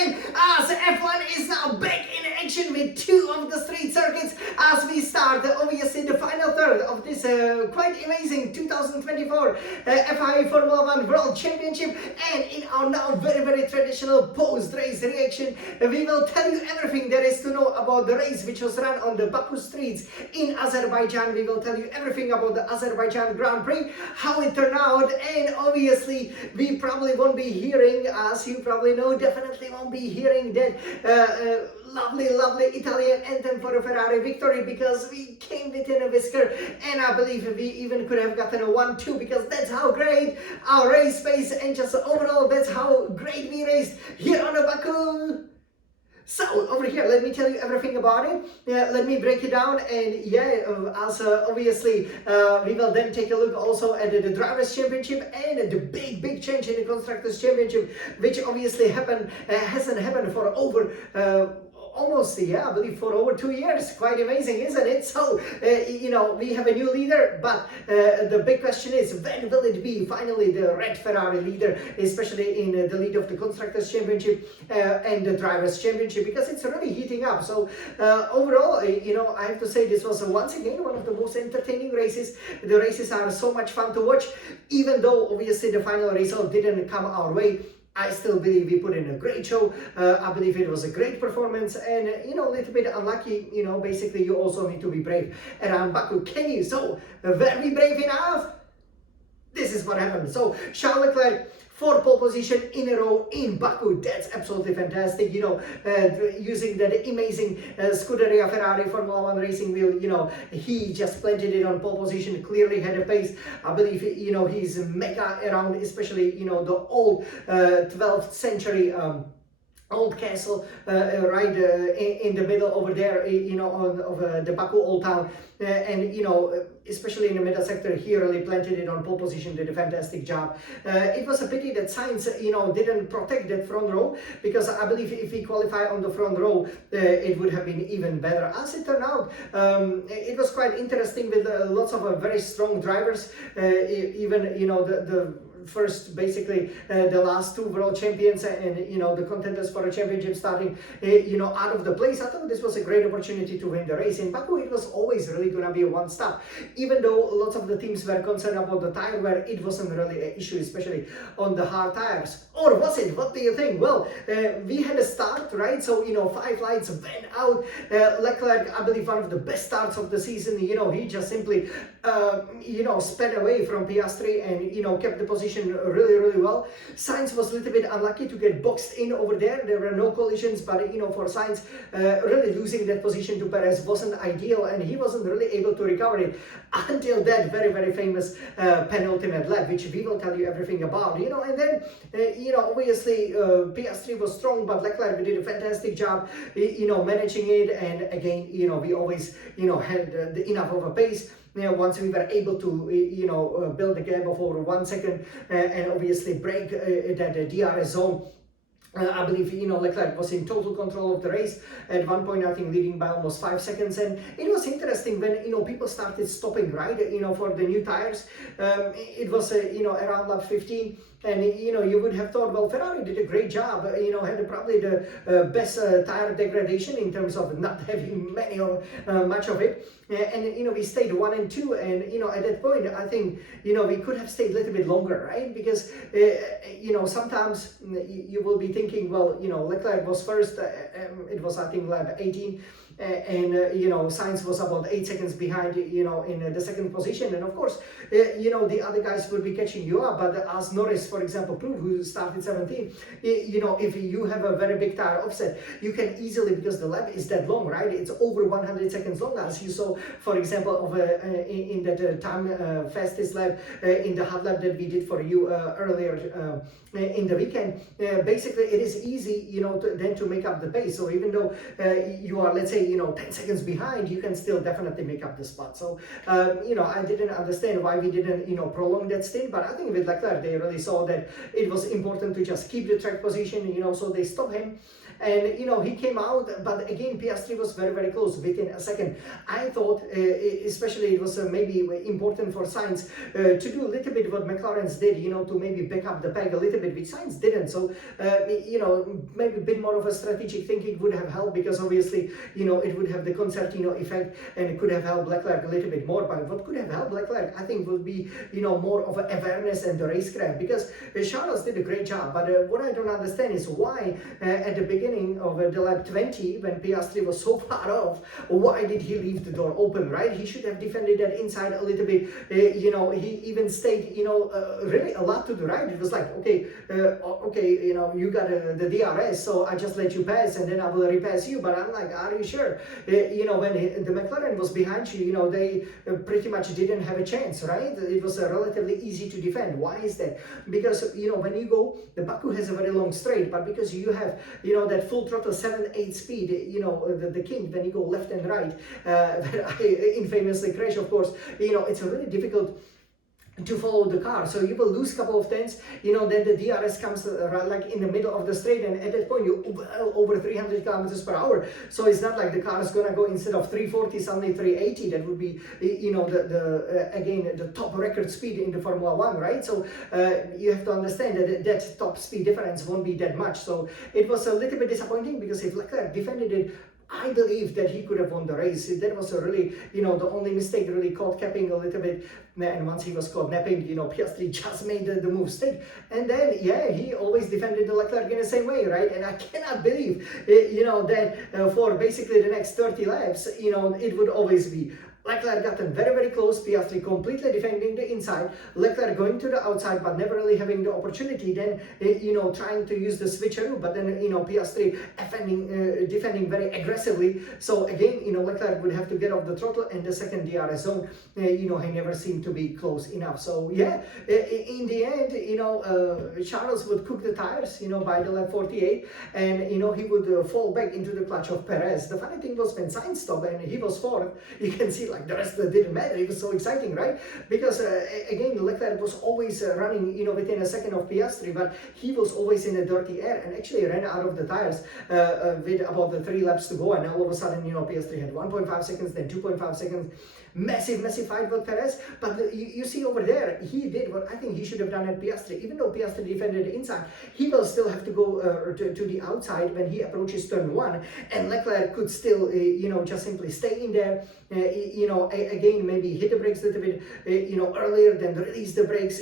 again as F1 is now back in action with two of the street circuits as we start obviously the final third of this quite amazing 2024 FIA Formula 1 World Championship. And in our now very traditional post-race reaction, we will tell you everything there is to know about the race which was run on the Baku streets in Azerbaijan. We will tell you everything about the Azerbaijan Grand Prix, how it turned out, and obviously we probably won't be hearing, as you probably know, definitely won't be hearing that lovely Italian anthem for a Ferrari victory, because we came within a whisker, and I believe we even could have gotten a 1-2, because that's how great our race pace and just overall that's how great we raced here on the Baku. So over here, let me tell you everything about it. Let me break it down, and as obviously we will then take a look also at the Drivers' Championship and the big change in the Constructors' Championship, which obviously hasn't happened for over almost, I believe for over 2 years. Quite amazing, isn't it? So, we have a new leader, but the big question is, when will it be finally the red Ferrari leader, especially in the lead of the Constructors' Championship and the Drivers' Championship, because it's really heating up. So, overall, I have to say this was once again one of the most entertaining races. The races are so much fun to watch, even though obviously the final result didn't come our way. I still believe we put in a great show. I believe it was a great performance, and a little bit unlucky. Basically you also need to be brave around Baku. Can you? So were we brave enough? This is what happened. So Charles Leclerc, 4th pole position in a row in Baku. That's absolutely fantastic. Using that amazing Scuderia Ferrari Formula 1 racing wheel, he just planted it on pole position, clearly had a pace. I believe, he's mega around, especially, the old 12th century old castle right in the middle over there, of the Baku Old Town, and especially in the middle sector, he really planted it on pole position, did a fantastic job. It was a pity that Sainz didn't protect that front row, because I believe if he qualified on the front row, it would have been even better. As it turned out, it was quite interesting with lots of very strong drivers, even the first, basically the last two world champions and the contenders for a championship starting out of the place. I thought this was a great opportunity to win the race. In Baku, it was always really going to be a one stop, even though lots of the teams were concerned about the tire wear. It wasn't really an issue, especially on the hard tires. Or was it? What do you think? Well, we had a start, right? So 5 lights went out. Leclerc, I believe one of the best starts of the season. He just simply sped away from Piastri and kept the position really well. Sainz was a little bit unlucky to get boxed in over there. There were no collisions, but for Sainz, really losing that position to Perez wasn't ideal, and he wasn't really able to recover it until that very famous penultimate lap, which we will tell you everything about. And then obviously Piastri was strong, but Leclerc did a fantastic job managing it. And again, we always had enough of a pace. Once we were able to build a gap of over 1 second and obviously break that DRS zone, I believe Leclerc was in total control of the race. At one point, I think leading by almost 5 seconds. And it was interesting when people started stopping, right? For the new tires. It was around lap 15. And you would have thought, well, Ferrari did a great job. Had probably the best tire degradation in terms of not having much of it. And we stayed 1 and 2. And at that point, I think we could have stayed a little bit longer, right? Because sometimes you will be thinking, well, Leclerc was first. It was, I think, lap 18. And Sainz was about 8 seconds behind in the second position, and of course the other guys will be catching you up. But as Norris, for example, proved, who started 17, if you have a very big tire offset, you can easily, because the lap is that long, right? It's over 100 seconds long, as you saw, for example, in that time fastest lap in the hot lap that we did for you earlier in the weekend. Basically, it is easy then to make up the pace. So even though you are, let's say, 10 seconds behind, you can still definitely make up the spot. So I didn't understand why we didn't prolong that stint, but I think with Leclerc they really saw that it was important to just keep the track position, so they stopped him. and he came out, but again Piastri was very, very close within a second. I thought, especially it was maybe important for Sainz to do a little bit what McLaren's did, to maybe back up the pack a little bit, which Sainz didn't. So, maybe a bit more of a strategic thinking would have helped, because obviously, it would have the concertino effect, and it could have helped Leclerc a little bit more. But what could have helped Leclerc, I think, would be, more of awareness and the racecraft, because Charles did a great job. But what I don't understand is why at the beginning of the lap 20, when Piastri was so far off, why did he leave the door open, right? He should have defended that inside a little bit. He even stayed, really a lot to the right. It was like, okay, you got the DRS, so I just let you pass, and then I will repass you. But I'm like, are you sure? When the McLaren was behind you, they pretty much didn't have a chance, right? It was relatively easy to defend. Why is that? Because, when you go, the Baku has a very long straight, but because you have, that full throttle 7-8 speed, the king, when you go left and right, I infamously crash, of course, it's a really difficult to follow the car, so you will lose a couple of tenths. Then the DRS comes like in the middle of the straight, and at that point you over 300 kilometers per hour. So it's not like the car is gonna go, instead of 340 suddenly 380. That would be again the top record speed in the Formula One, right? So you have to understand that top speed difference won't be that much. So it was a little bit disappointing, because if Leclerc defended it, I believe that he could have won the race. That was a really, the only mistake, really caught capping a little bit. And once he was caught napping, Piastri just made the move stick. And then, he always defended the Leclerc in the same way, right? And I cannot believe, that for basically the next 30 laps, it would always be Leclerc gotten very, very close, Piastri completely defending the inside, Leclerc going to the outside but never really having the opportunity, then trying to use the switcheroo, but then Piastri defending very aggressively. So again, Leclerc would have to get off the throttle, and the second DRS zone, he never seemed to be close enough. So in the end, Charles would cook the tires, by the lap 48, and he would fall back into the clutch of Perez. The funny thing was, when Sainz stopped and he was fourth, you can see like the rest didn't matter. It was so exciting, right? Because again, Leclerc was always running, within a second of Piastri, but he was always in the dirty air, and actually ran out of the tires with about the 3 laps to go, and all of a sudden, Piastri had 1.5 seconds, then 2.5 seconds. Massive fight with Perez. But you see over there, he did what I think he should have done at Piastri. Even though Piastri defended the inside, he will still have to go to the outside when he approaches turn 1, and Leclerc could still just simply stay in there, again maybe hit the brakes a little bit earlier, then release the brakes,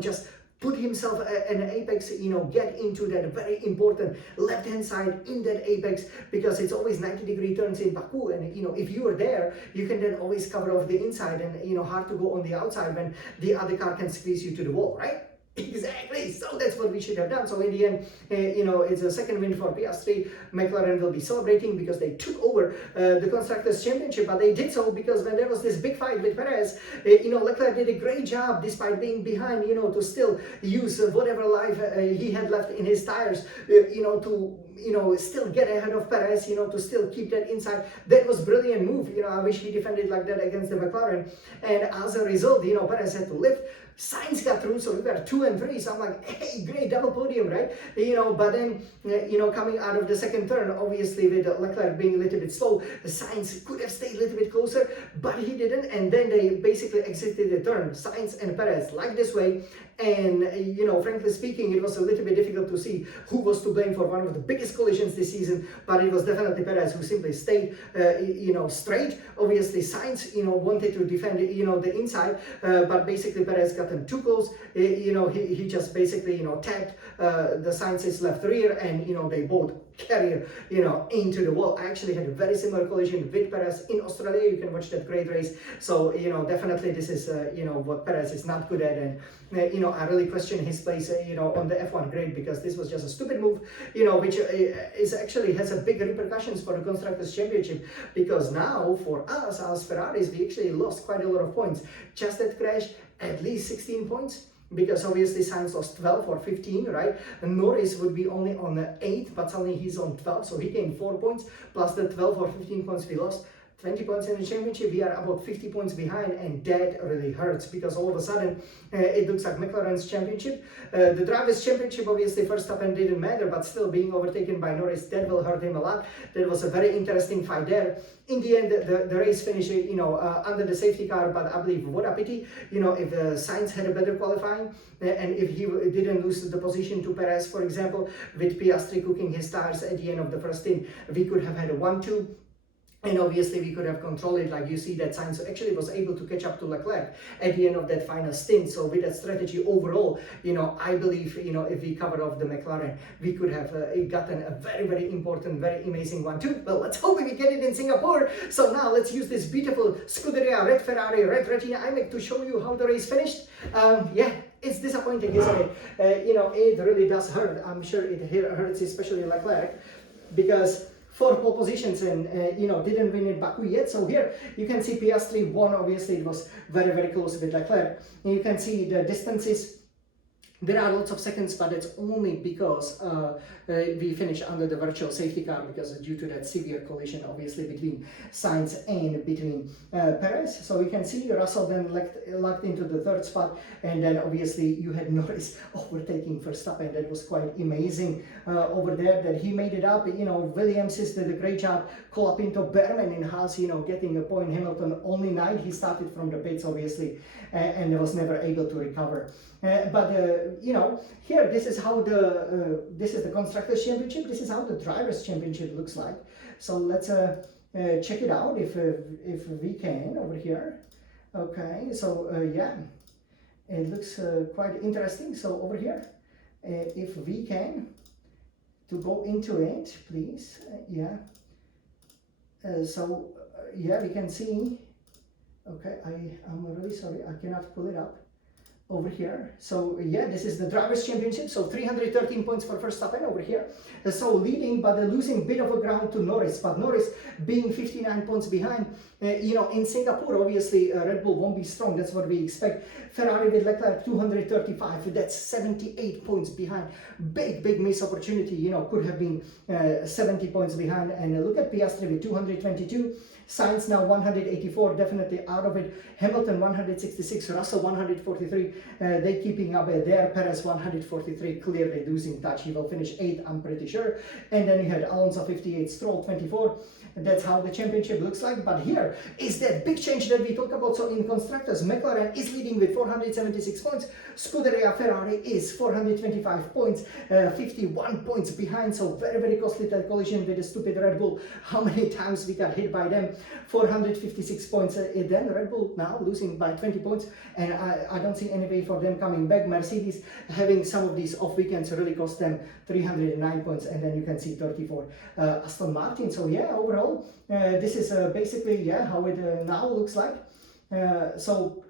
just put himself at an apex, get into that very important left-hand side in that apex, because it's always 90-degree turns in Baku, and if you are there, you can then always cover off the inside, and hard to go on the outside when the other car can squeeze you to the wall, right? Exactly. So that's what we should have done. So in the end, it's a second win for Piastri. McLaren will be celebrating because they took over the Constructors' Championship, but they did so because when there was this big fight with Perez, Leclerc did a great job despite being behind, to still use whatever life he had left in his tires, to still get ahead of Perez, to still keep that inside. That was brilliant move. I wish he defended like that against the McLaren. And as a result, Perez had to lift. Sainz got through, so we were 2 and 3. So I'm like, hey, great double podium, right? But then, coming out of the second turn, obviously with Leclerc being a little bit slow, Sainz could have stayed a little bit closer, but he didn't. And then they basically exited the turn, Sainz and Perez, like this way. And, frankly speaking, it was a little bit difficult to see who was to blame for one of the biggest collisions this season, but it was definitely Perez who simply stayed, straight. Obviously, Sainz, wanted to defend, the inside, but basically Perez got him too close. He just basically, tapped the Sainz's left rear, and, they both carrier, into the wall. I actually had a very similar collision with Perez in Australia. You can watch that great race. So, definitely this is, what Perez is not good at. And, I really question his place, on the F1 grid, because this was just a stupid move, which is actually has a big repercussions for the Constructors' Championship, because now for us, as Ferraris, we actually lost quite a lot of points. Just that crash, at least 16 points. Because obviously Sainz lost 12 or 15, right? And Norris would be only on 8, but suddenly he's on 12, so he gained 4 points, plus the 12 or 15 points we lost. 20 points in the championship, we are about 50 points behind, and that really hurts because all of a sudden it looks like McLaren's championship. The Drivers' Championship, obviously, Verstappen didn't matter, but still being overtaken by Norris, that will hurt him a lot. That was a very interesting fight there. In the end, the race finished, under the safety car, but I believe what a pity, if Sainz had a better qualifying and if he didn't lose the position to Perez, for example, with Piastri cooking his tires at the end of the first stint, we could have had a 1-2. And obviously we could have controlled it, like you see that Sainz actually was able to catch up to Leclerc at the end of that final stint. So with that strategy overall, I believe, if we covered off the McLaren, we could have gotten a very, very important, very amazing one too. Well, let's hope we get it in Singapore. So now let's use this beautiful Scuderia Red Ferrari, Red Retina iMac to show you how the race finished. Yeah. It's disappointing, isn't it? It really does hurt. I'm sure it hurts, especially Leclerc, because 4 pole positions and didn't win in Baku yet. So here you can see Piastri won. Obviously it was very, very close with Leclerc, and you can see the distances. There are lots of seconds, but it's only because we finished under the virtual safety car, because due to that severe collision, obviously, between Sainz and between Perez. So we can see Russell then locked into the 3rd spot, and then obviously you had Norris overtaking Verstappen. That was quite amazing over there that he made it up. Williams did a great job. Colapinto, Berman in Haas, getting a point. Hamilton only 9. He started from the pits, obviously, and was never able to recover. Here this is how this is the Constructors' Championship. This is how the Drivers' Championship looks like. So let's check it out if we can over here. Okay, so yeah, it looks quite interesting. So over here, if we can to go into it, please. Yeah. Yeah, we can see. Okay, I'm really sorry, I cannot pull it up over here. So yeah, this is the Drivers' Championship. So 313 points for Verstappen over here. So leading, but losing bit of a ground to Norris. But Norris being 59 points behind. In Singapore, obviously Red Bull won't be strong. That's what we expect. Ferrari with Leclerc 235. That's 78 points behind. Big missed opportunity. Could have been 70 points behind. And look at Piastri with 222. Sainz now 184, definitely out of it. Hamilton 166, Russell 143. They keeping up there. Perez 143, clearly losing touch. He will finish 8th, I'm pretty sure. And then you had Alonso 58, Stroll 24. That's how the championship looks like. But here is that big change that we talk about. So in constructors, McLaren is leading with 476 points. Scuderia Ferrari is 425 points, 51 points behind. So very costly that collision with the stupid Red Bull. How many times we got hit by them? 456 points. Then Red Bull now losing by 20 points. And I don't see any way for them coming back. Mercedes having some of these off weekends really cost them 309 points. And then you can see 34 Aston Martin. So yeah, overall, this is basically how it now looks like. So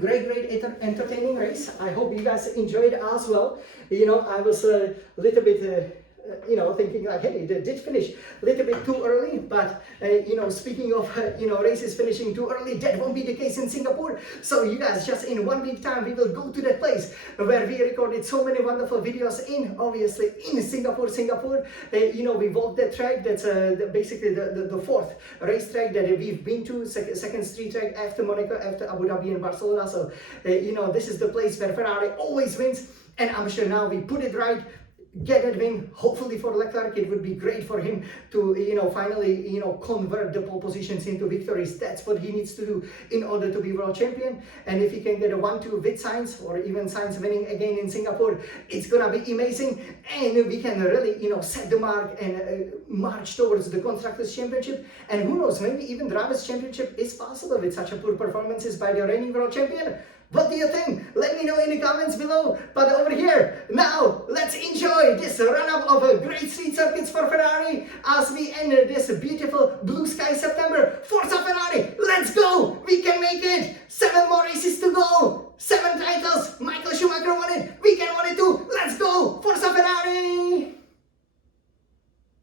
great entertaining race. I hope you guys enjoyed as well. I was a little bit thinking like, hey, they did finish a little bit too early, but speaking of races finishing too early, that won't be the case in Singapore. So you guys, just in 1 week time, we will go to that place where we recorded so many wonderful videos in Singapore. We walked that track. That's basically the 4th racetrack that we've been to, second street track after Monaco, after Abu Dhabi and Barcelona. So this is the place where Ferrari always wins, and I'm sure now we put it right. Get that win, hopefully for Leclerc. It would be great for him to finally convert the pole positions into victories. That's what he needs to do in order to be world champion. And if he can get a 1-2 with Sainz, or even Sainz winning again in Singapore, it's gonna be amazing, and we can really set the mark and march towards the Constructors' Championship. And who knows, maybe even Drivers' Championship is possible with such a poor performances by the reigning world champion. What do you think? Let me know in the comments below. But over here, now, let's enjoy this run-up of a great street circuits for Ferrari as we enter this beautiful blue sky September. Forza Ferrari, let's go! We can make it! 7 more races to go! 7 titles! Michael Schumacher won it!